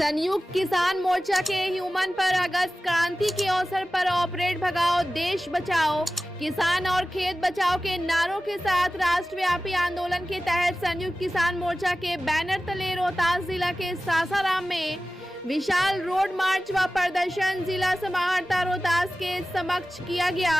संयुक्त किसान मोर्चा के ह्यूमन पर अगस्त क्रांति के अवसर पर ऑपरेट भगाओ देश बचाओ, किसान और खेत बचाओ के नारों के साथ राष्ट्रव्यापी आंदोलन के तहत संयुक्त किसान मोर्चा के बैनर तले रोहतास जिला के सासाराम में विशाल रोड मार्च व प्रदर्शन जिला समाहर्ता रोहतास के समक्ष किया गया।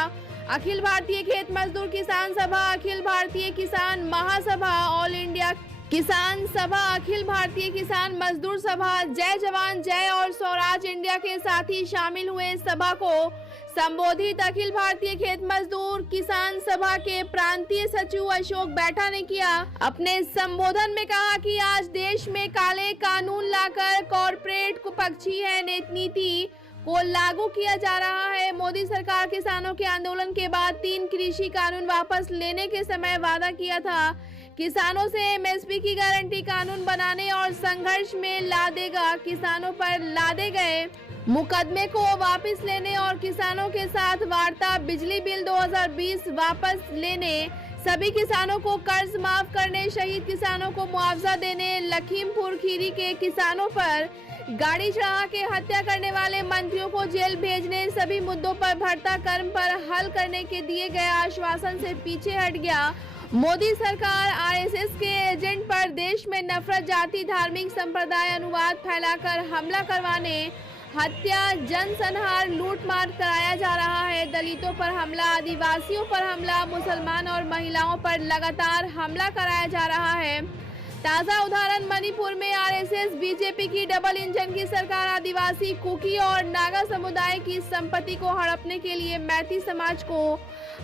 अखिल भारतीय खेत मजदूर किसान सभा, अखिल भारतीय किसान महासभा, ऑल इंडिया किसान सभा, अखिल भारतीय किसान मजदूर सभा, जय जवान जय और स्वराज इंडिया के साथी शामिल हुए। सभा को संबोधित अखिल भारतीय खेत मजदूर किसान सभा के प्रांतीय सचिव अशोक बैठा ने किया। अपने संबोधन में कहा कि आज देश में काले कानून लाकर कॉरपोरेट पक्षीय नीति को लागू किया जा रहा है। मोदी सरकार किसानों के आंदोलन के बाद 3 कृषि कानून वापस लेने के समय वादा किया था, किसानों से एमएसपी की गारंटी कानून बनाने और संघर्ष में ला देगा। किसानों पर लादे गए मुकदमे को वापस लेने और किसानों के साथ वार्ता, बिजली बिल 2020 वापस लेने, सभी किसानों को कर्ज माफ करने, शहीद किसानों को मुआवजा देने, लखीमपुर खीरी के किसानों पर गाड़ी चढ़ा के हत्या करने वाले मंत्रियों को जेल भेजने, सभी मुद्दों पर भरता कर्म पर हल करने के दिए गए आश्वासन से पीछे हट गया। मोदी सरकार आरएसएस के एजेंट पर देश में नफरत, जाति, धार्मिक संप्रदाय अनुवाद फैलाकर हमला करवाने, हत्या, जनसंहार, लूटमार कराया जा रहा है। दलितों पर हमला, आदिवासियों पर हमला, मुसलमान और महिलाओं पर लगातार हमला कराया जा रहा है। ताजा उदाहरण मणिपुर में आरएसएस बीजेपी की डबल इंजन की सरकार आदिवासी, कुकी और नागा समुदाय की संपत्ति को हड़पने के लिए मैती समाज को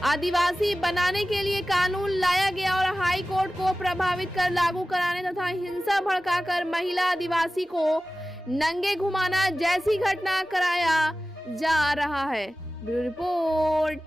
आदिवासी बनाने के लिए कानून लाया गया और हाई कोर्ट को प्रभावित कर लागू कराने तथा हिंसा भड़काकर महिला आदिवासी को नंगे घुमाना जैसी घटना कराया जा रहा है। ब्यूरो रिपोर्ट,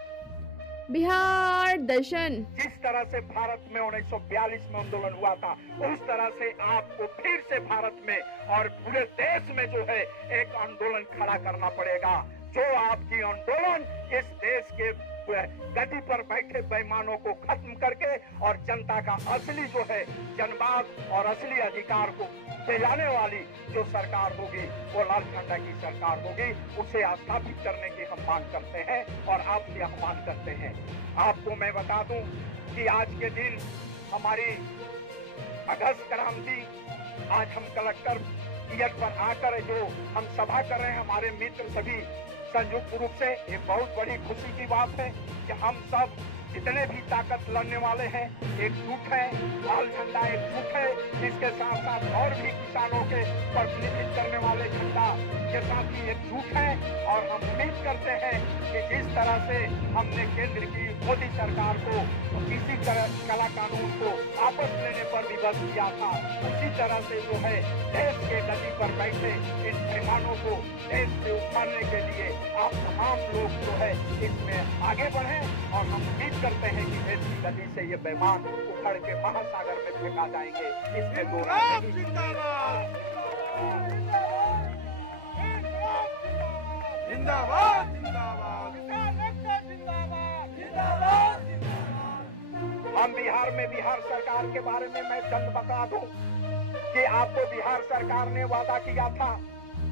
बिहार दर्शन। जिस तरह से भारत में 1942 में आंदोलन हुआ था, उस तरह से आपको फिर से भारत में और पूरे देश में जो है एक आंदोलन खड़ा करना पड़ेगा। जो आपकी आंदोलन इस देश के गद्दी पर बैठे बेईमानों को खत्म करके और जनता का असली जो है जनवाद और असली अधिकार को दिलाने वाली जो सरकार होगी वो लाल झंडा की सरकार होगी, उसे स्थापित करने की हम मांग करते हैं और आपसे आह्वान करते हैं। आपको मैं बता दूं कि आज के दिन हमारी अगस्त क्रांति, आज हम कलेक्टर पर आकर जो हम सभा कर रहे हैं, हमारे मित्र सभी संयुक्त रूप से एक बहुत बड़ी खुशी की बात है कि हम सब जितने भी ताकत लड़ने वाले हैं एकजुट है, लाल झंडा एकजुट है। इसके साथ साथ और भी किसानों के प्रतिनिधित्व करने वाले झंडा के साथ ही एकजुट है और हम उम्मीद करते हैं कि जिस तरह से हमने केंद्र की मोदी सरकार को किसी तरह काला कानून को वापस लेने पर विवश किया था, उसी तरह से जो है देश के गद्दी पर बैठे इन बेईमानों को देश से उखाड़ने के लिए आप तमाम लोग जो है इसमें आगे बढ़े और हम उम्मीद करते हैं कि देश की गद्दी से ये बेईमान उखड़ के महासागर में फेंका जाएंगे। इसमें दो जिंदाबाद जिंदाबाद जिंदाबाद। हम बिहार में बिहार सरकार के बारे में मैं चंद बता दूं कि आपको बिहार सरकार ने वादा किया था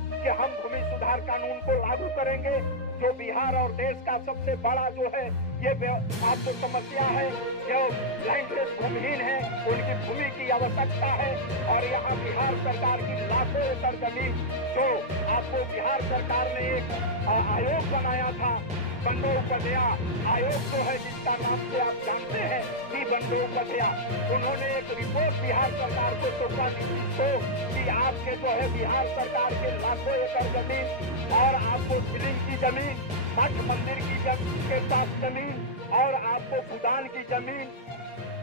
कि हम भूमि सुधार कानून को लागू करेंगे, जो बिहार और देश का सबसे बड़ा जो है ये आपको समस्या है, जो लैंडलेस भूमिहीन है उनकी भूमि की आवश्यकता है। और यहाँ बिहार सरकार की लाखों एकड़ जमीन, जो आपको बिहार सरकार ने एक आयोग बनाया था, बंदोपध्याय आयोग जो है जिसका नाम से आप जानते हैं कि बंदोपध्याय, उन्होंने एक रिपोर्ट बिहार सरकार को सौंपा को कि आपके जो है बिहार सरकार के लाखों एकड़ जमीन और आपको फिल्म की जमीन, मठ मंदिर की के साथ जमीन और आपको भूटान की जमीन,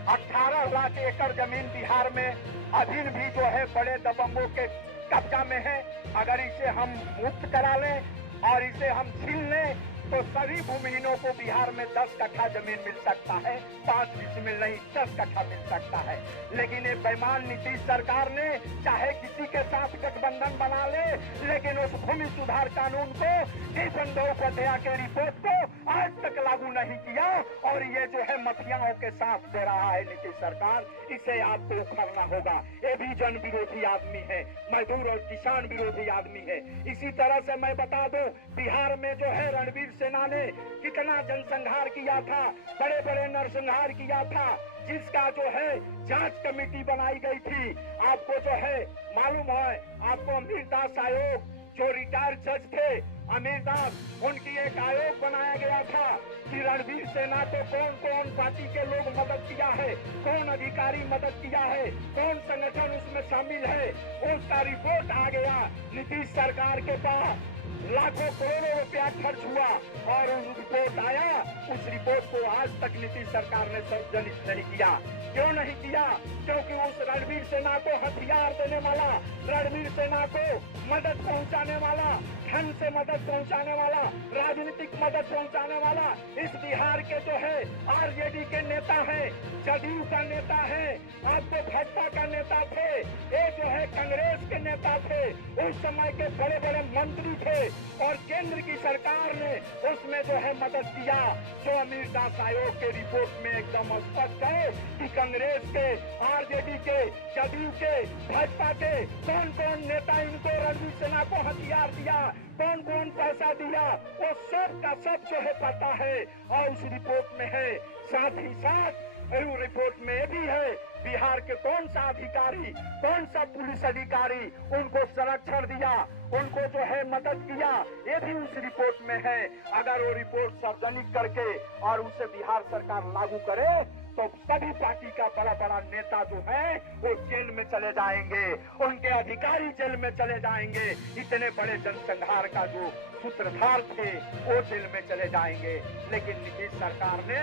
18 लाख एकड़ जमीन बिहार में अभी भी जो है बड़े दबंगों के कब्जा में है। अगर इसे हम मुक्त करा लें और इसे हम छीन लें तो सभी भूमिहीनों को बिहार में 10 कट्ठा जमीन मिल सकता है, 5 डिसमिल नहीं 10 कट्ठा मिल सकता है। लेकिन ये बेईमान नीतीश सरकार ने चाहे किसी के साथ गठबंधन बना ले, लेकिन उस भूमि सुधार कानून को जिस बंदोबस्तिया के रिपोर्ट को आज तक लागू नहीं किया, और ये जो है माफियाओं के साथ दे रहा है नीतीश सरकार, इसे आपको उखाड़ना होगा। ये भी जन विरोधी आदमी है, मजदूर और किसान विरोधी आदमी है। इसी तरह से मैं बता दूं, बिहार में जो है रणवीर सेना ने कितना जनसंहार किया था, बड़े बड़े नरसंहार किया था, जिसका जो है जांच कमेटी बनाई गई थी। आपको जो है मालूम है, आपको अमीरदास आयोग जो रिटायर्ड जज थे अमीरदास, उनकी एक आयोग बनाया गया था कि रणवीर सेना को कौन कौन पार्टी के लोग मदद किया है, कौन अधिकारी मदद किया है, कौन संगठन उसमें शामिल है। उसका रिपोर्ट आ गया नीतीश सरकार के पास, लाखों करोड़ों रुपया खर्च हुआ और रिपोर्ट आया। उस रिपोर्ट को आज तक नीतीश सरकार ने सार्वजनिक नहीं किया। क्यों नहीं किया? क्योंकि उस रणवीर सेना को हथियार देने वाला, रणवीर सेना को मदद पहुंचाने वाला, धन से मदद पहुंचाने वाला, राजनीतिक मदद पहुंचाने वाला इस बिहार के जो है आरजेडी के नेता है, जदयू का नेता है, आपको भाजपा का नेता थे, ये जो है कांग्रेस के नेता थे, उस समय के बड़े बड़े मंत्री थे, और केंद्र की सरकार ने उसमें जो है मदद किया। जो अमीरदास आयोग के रिपोर्ट में एकदम स्पष्ट है कि कांग्रेस के, आरजेडी के, जदयू के, भाजपा के कौन कौन नेता इनको रणवीर सेना को हथियार दिया, कौन कौन पैसा दिया, वो सब का सब जो है पता है और उस रिपोर्ट में है। साथ ही साथ रिपोर्ट में ये भी है बिहार के कौन सा अधिकारी, कौन सा पुलिस अधिकारी उनको संरक्षण दिया, उनको जो है मदद किया, ये भी उस रिपोर्ट में है। अगर वो रिपोर्ट सार्वजनिक करके और उसे बिहार सरकार लागू करे तो सभी पार्टी का बड़ा बड़ा नेता जो है वो जेल में चले जाएंगे, उनके अधिकारी जेल में चले जाएंगे, इतने बड़े जनसंहार का जो सूत्रधार थे वो जेल में चले जाएंगे। लेकिन नीतीश सरकार ने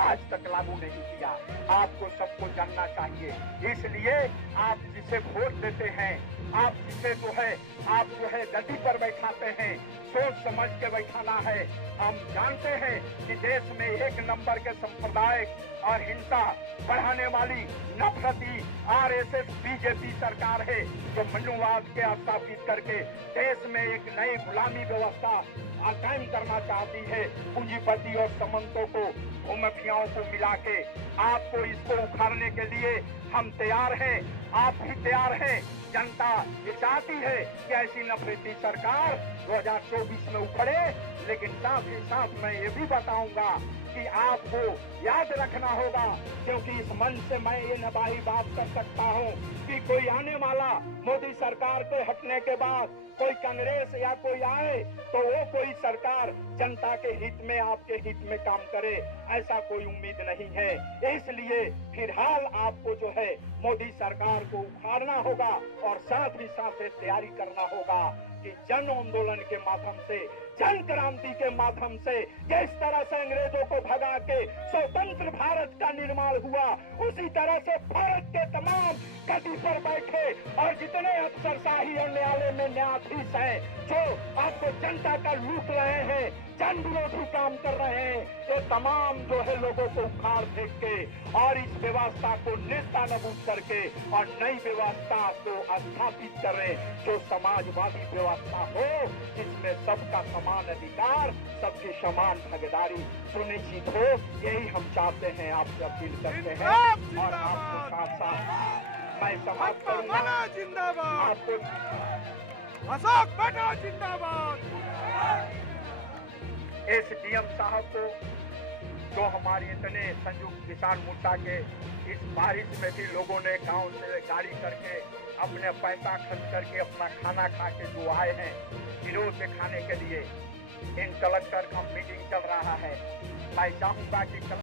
आज तक लागू नहीं किया। आपको सबको जानना चाहिए, इसलिए आप जिसे वोट देते हैं, आप जिसे जो है आप जो है गद्दी पर बैठाते हैं, सोच समझ के बैठाना है। हम जानते हैं कि देश में एक नंबर के सांप्रदायिक और हिंसा बढ़ाने वाली नफरती आरएसएस बीजेपी सरकार है, जो मनुवाद के स्थापित करके देश में एक नई गुलामी व्यवस्था कायम करना चाहती है। पूंजीपति और सामंतों को, भूमाफियाओं को मिला के आपको इसको उखाड़ने के लिए हम तैयार हैं, आप भी तैयार हैं। जनता ये चाहती है कि ऐसी नफरती सरकार 2024 में उखड़े। लेकिन साथ ही साथ मैं ये भी बताऊंगा कि आपको याद रखना होगा, क्योंकि इस मंच से मैं ये नबाही बात कर सकता हूँ कि कोई आने वाला मोदी सरकार के हटने के बाद कोई कांग्रेस या कोई आए तो वो कोई सरकार जनता के हित में, आपके हित में काम करे, ऐसा कोई उम्मीद नहीं है। इसलिए फिलहाल आपको जो है मोदी सरकार को उखाड़ना होगा और साथ ही साथ तैयारी करना होगा कि जन आंदोलन के माध्यम से, जन क्रांति के माध्यम से जिस तरह से अंग्रेजों को भगा के स्वतंत्र भारत का निर्माण हुआ, उसी तरह से भारत के तमाम गद्दी पर बैठे और जितने अफसरशाही और न्यायालय में न्यायाधीश हैं, जो आपको जनता का लूट रहे हैं, जन विरोधी काम कर रहे हैं, ये तमाम जो है लोगों को उखाड़ फेंक के और इस व्यवस्था को नेस्तनाबूद करके और नई व्यवस्था को स्थापित करें, जो समाजवादी व्यवस्था हो, जिसमें सबका समान अधिकार, सबकी समान भागीदारी सुनिश्चित हो। यही हम चाहते हैं, आपसे अपील करते हैं। और आपको साथ साथ मैं समाप्त करूंगा। जिंदाबाद, आपको अशोक बनो जिंदाबाद। एसडीएम साहब को, जो हमारी इतने संयुक्त किसान मोर्चा के इस बारिश में भी लोगों ने गांव से गाड़ी करके अपने पैसा खर्च करके अपना खाना खा के जो आए हैं विरोध से खाने के लिए, इन कलेक्टर का मीटिंग चल रहा है। मैं चाहूंगा कि